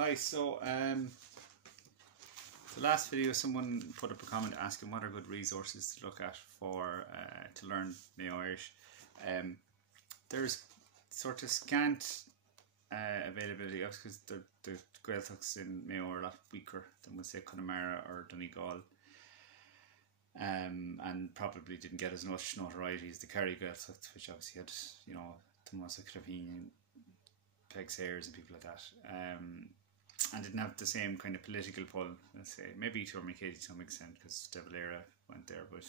Hi, so the last video someone put up a comment asking what are good resources to look at for to learn Mayo Irish. There's sort of scant availability because the Gaeltachts in Mayo are a lot weaker than we'll say Connemara or Donegal, and probably didn't get as much notoriety as the Kerry Gaeltacht, which obviously had, you know, Thomas Cravine, Peg Sayers and people like that, and didn't have the same kind of political pull. Let's say maybe Tourmakeady to some extent because De Valera went there, but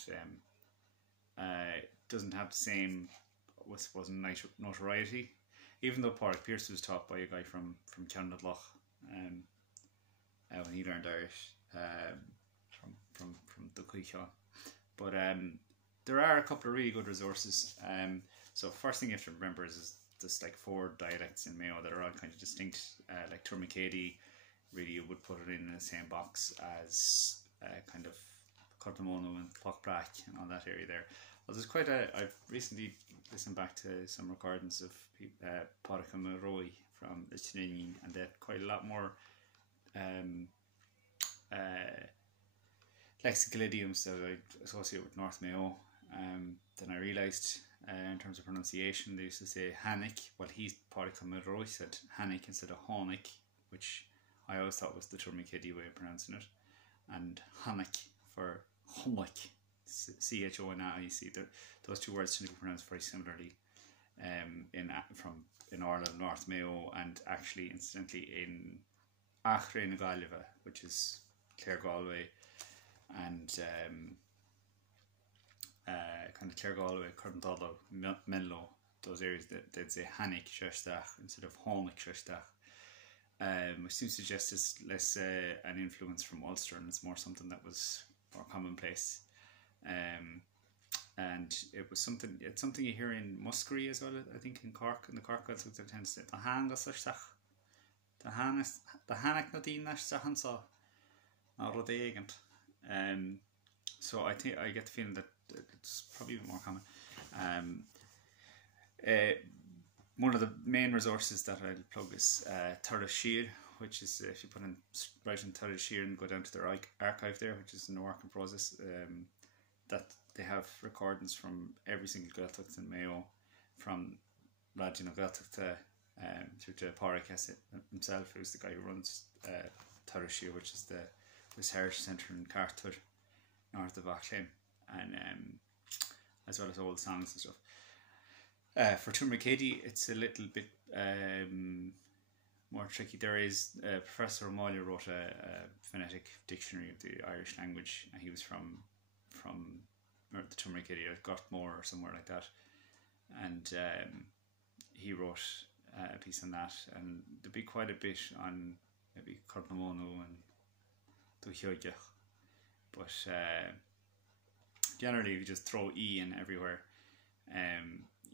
doesn't have the same, I suppose, notoriety. Even though Pádraig Pearse was taught by a guy from Clonadloch when he learned Irish from the Gaeilge. But there are a couple of really good resources. So first thing you have to remember is there's like 4 dialects in Mayo that are all kind of distinct. Like Tourmakeady, really you would put it in the same box as kind of Cortamono and Clockbrack and all that area there. Well, there's quite I've recently listened back to some recordings of Gaeilge Mhaigh Eo from the Chinese, and they had quite a lot more lexical idioms that I associate with North Mayo than I realised. In terms of pronunciation, they used to say Hannick. Well, Gaeilge Mhaigh Eo said Hannick instead of Honick, which I always thought was the Tourmakeady way of pronouncing it, and Hannick for Honick, C-H-O-N-I-C. Those two words tend to be pronounced very similarly in Ireland, North Mayo, and actually, incidentally, in Achrain Gaeilge, which is Clare Galway, and kind of Clare Galway, Currentalo, Menlo, those areas they'd say Hannick Sheshtach instead of Honick Sheshtach, which seems to suggest it's less an influence from Ulster and it's more something that was more commonplace. And it's something you hear in Muskerry as well, I think in Cork, in the Cork Gaeltacht they tend to say the Hangas Sheshtach, the Hannick Nadina Shechansa, or Rodegant. So I think I get the feeling that it's probably a bit more common. One of the main resources that I'll plug is Turas Sír, which is if you write in Turas Sír and go down to their archive there, which is in the work in process, that they have recordings from every single Gaeltacht in Mayo, from Ragino Gaeltacht through to Pádraig himself, who's the guy who runs Turas Sír, which is this heritage centre in Carter, north of Auckland, and as well as old songs and stuff. For Tourmakeady, it's a little bit more tricky. There is Professor O'Malley wrote a phonetic dictionary of the Irish language, and he was from the Tourmakeady, Gartmore or somewhere like that, and he wrote a piece on that, and there'd be quite a bit on maybe Cortamono and Gaeilge, but generally if you just throw E in everywhere,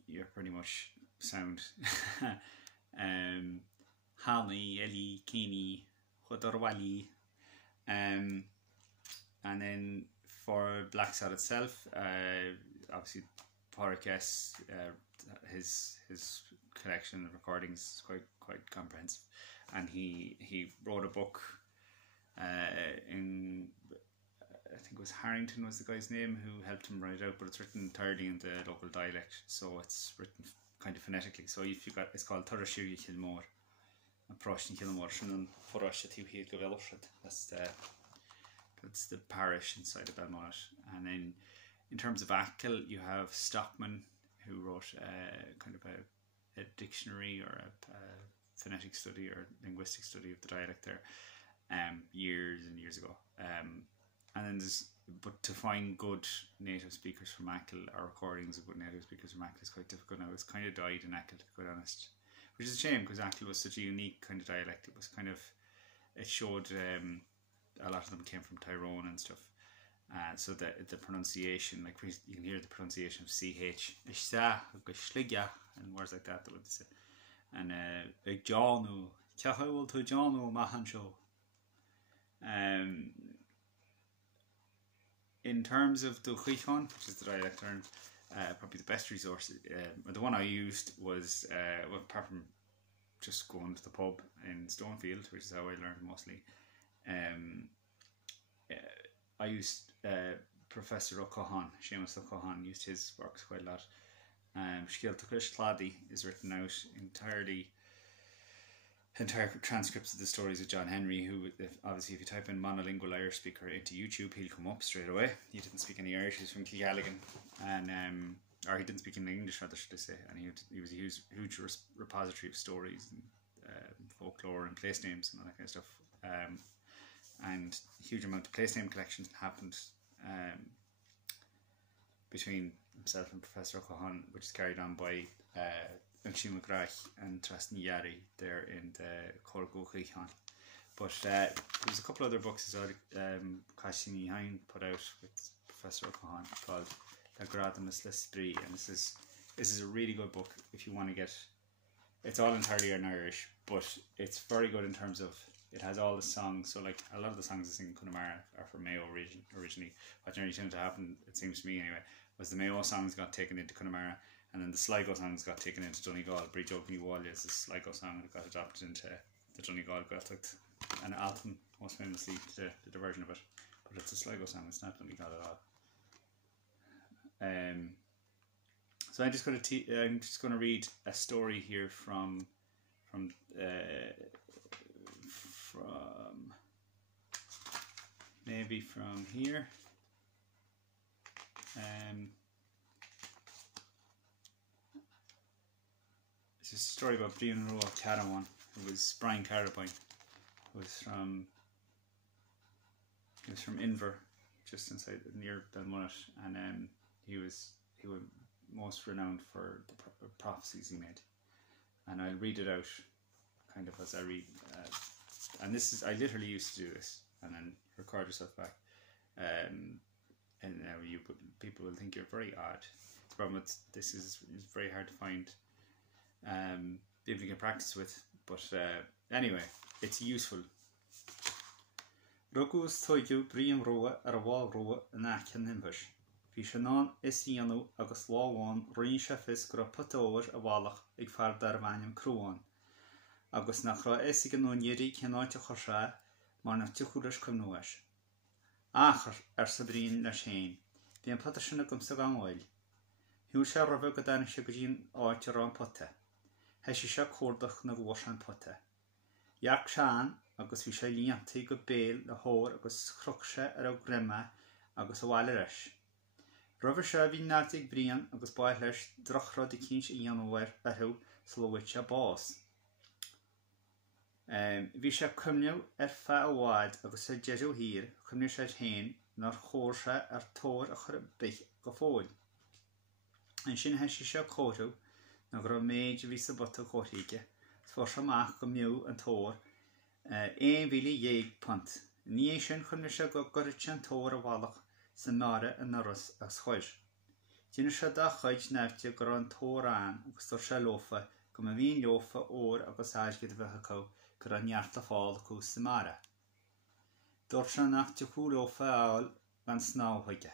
you're pretty much sound. Hani, Eli, Kini, Hodorwali. And then for Black Sad itself, obviously Pádraig his collection of recordings is quite comprehensive, and he wrote a book in, I think it was Harrington was the guy's name who helped him write it out, but it's written entirely in the local dialect, so it's written kind of phonetically. So if you got, it's called Turas Sír Kilmore, and Proshin Kilmore, and Forosh Tiwhi Gavelshad. That's the parish inside of Belmont. And then in terms of Achill, you have Stockman, who wrote kind of a dictionary or a phonetic study or linguistic study of the dialect there. Years and years ago, and then but to find good native speakers from Achill or recordings of good native speakers from Achill is quite difficult now. It's kind of died in Achill, to be quite honest, which is a shame because Achill was such a unique kind of dialect. It was kind of, it showed a lot of them came from Tyrone and stuff, so the pronunciation, like you can hear the pronunciation of CH, and words like that would say, and Jonu, Chahawul to Jonu Mahancho. In terms of the Gaeilge, which is the dialect learned, probably the best resource, the one I used was, well, apart from just going to the pub in Stonefield, which is how I learned mostly. I used Professor O'Cohan, Seamus O'Cohan, used his works quite a lot. Scialta Chris Claddy is written out entire transcripts of the stories of John Henry, who obviously if you type in monolingual Irish speaker into YouTube, he'll come up straight away. He didn't speak any Irish, he was from Gaeilge, and or he didn't speak any English, rather should I say, and he was a huge repository of stories and folklore and place names and all that kind of stuff, and a huge amount of place name collections happened between himself and Professor O'Cohan, which is carried on by Gaeilge Mhaigh Eo and Trastan Yari there in the Gaeilge Mhaigh. But there's a couple other books as well Gaeilge Mhaigh Eo put out with Professor O'Cohan called La Gradamus L'Esprit, and this is a really good book if you want to get. It's all entirely in Irish, but it's very good in terms of it has all the songs. So like a lot of the songs I sing in Connemara are from Mayo originally. What generally tended to happen, it seems to me anyway, was the Mayo songs got taken into Connemara, and then the Sligo songs got taken into Donegal. Bridge Open Wall is a Sligo song that got adopted into the Donegal Gaelic, and Alton most famously the version of it, but it's a Sligo song, it's not Donegal at all. So I'm just going to read a story here from maybe from here. It's a story about Brian Roa Carawan, who was Brian Carabine, who was from Inver, just inside near Belmullet, and he was most renowned for the prophecies he made. And I'll read it out kind of as I read, and this is, I literally used to do this and then record yourself back, and now people will think you're very odd. The problem with this is it's very hard to find people you can practice with, but anyway, it's useful. Rugus toigu Brian Roa wall Roa Nakan Nimbush. Fishanon Isianu agus Lawan Rin Shafis gra Patower a Wallach ig far Darvanium Cruan. Agus Nachra Esigan Yeri Kanata Hosha, Marna Tukulish Kumnuash. Acher Sabrin Lashain, the Impotashunacum Sagan oil. Who shall revoke a Danish Gajin or Tiran Potta? Heshisha Kordach Nagwashan Potta. Yak Shan, agus Vishalian take a bail, the whore, agus Croksha, a Gremma, agus a Wallerish. Roversha vi natig Brian, agus Boilish, Drochra de Kinch Yanware, a hill, Slowicha boss. Visha Cumno, Fa Wad, agus a Jesu here, Cumnisha Hain, nor Horsha, Tor, a big gaffold. And Shin Heshisha Koto, Nagra Mage Visabota Kotike, Sforsha Mach, Mew and Tor, Ein Vili Yeg Punt. Niation Cumnisha Gorichan Tor a Wallach. Samara and Norris as Hoish. Jinisha da Hodge Nafti Grand Toran, Gustor Lofa, come a ween lofa or a passage get vehicle, Granyarta fall, co Samara. Dorsha Nafti Lofa all, van snow higge.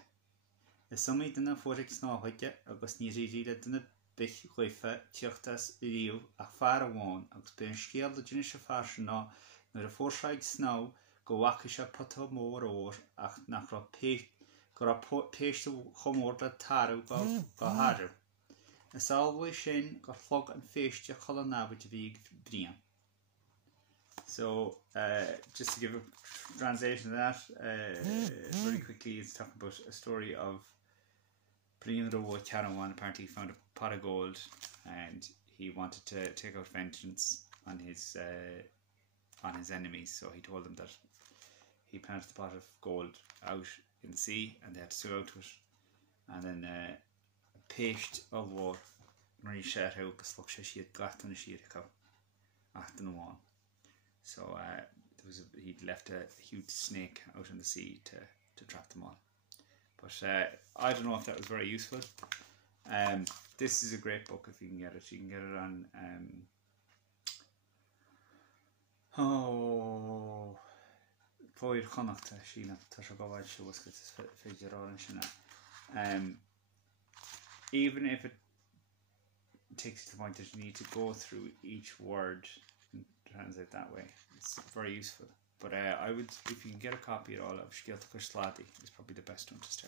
A summit in a forex snow higge, August Niri in a big rifa, Tirtas Rio, a far one, August Skill the Jinisha fashion now, nor a foresight snow, go wakisha poto more or, ach nachra pate. Gra pêche chomorda taru go haru. As always shin got flog and fish to colonavage vig Brian. So just to give a translation of that, very quickly, it's talking about a story of Brian Roa Carawan. Apparently he found a pot of gold and he wanted to take out vengeance on his enemies, so he told them that he planted the pot of gold out in the sea and they had to swim out to it, and then pêcht of war Marie shat out because look she had got on a sheet after the one. So he'd left a huge snake out in the sea to trap them all. But I don't know if that was very useful. This is a great book if you can get it. You can get it on Foir Connacht Sheena Tashagawad show was good figure on Shina. Even if it it takes you to the point that you need to go through each word and translate that way. It's very useful. But I would, if you can get a copy at all of Scialta Cuslati, is probably the best one to start